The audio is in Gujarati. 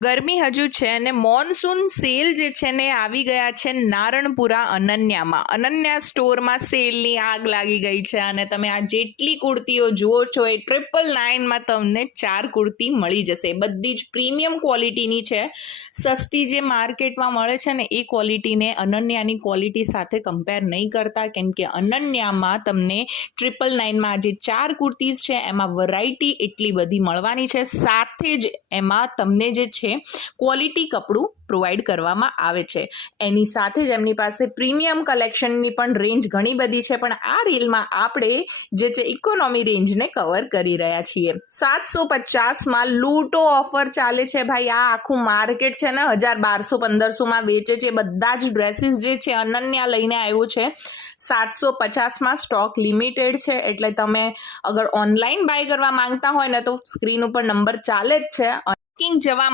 ગરમી હજુ છે અને મોન્સૂન સેલ જે છે ને આવી ગયા છે નારણપુરા અનન્યામાં. અનન્યા સ્ટોરમાં સેલની આગ લાગી ગઈ છે અને તમે આ જેટલી કુર્તીઓ જુઓ છો એ 999માં તમને 4 કુર્તી મળી જશે. બધી જ પ્રીમિયમ ક્વોલિટીની છે. સસ્તી જે માર્કેટમાં મળે છે ને એ ક્વોલિટીને અનન્યાની ક્વોલિટી સાથે કમ્પેર નહીં કરતા, કેમ કે અનન્યામાં તમને 999માં જે 4 કુર્તીઝ છે એમાં વેરાયટી એટલી બધી મળવાની છે. સાથે જ એમાં તમને જે છે ક્વોલિટી કપડું પ્રોવાઈડ કરવામાં આવે છે. એની સાથે જ એમની પાસે પ્રીમિયમ કલેક્શનની પણ રેન્જ ઘણી બધી છે, પણ આ રીલમાં આપણે જે છે ઇકોનોમી રેન્જને કવર કરી રહ્યા છીએ. 750માં લૂંટો ઓફર ચાલે છે ભાઈ. આ આખું માર્કેટ છે ને 1000-1200-1500માં વેચે છે. બધા જ ડ્રેસીસ જે છે અનન્યા લઈને આવ્યું છે. 750માં સ્ટોક લિમિટેડ છે, એટલે તમે અગર ઓનલાઈન બાય કરવા માંગતા હોય ને તો સ્ક્રીન ઉપર નંબર ચાલે જ છે. જવા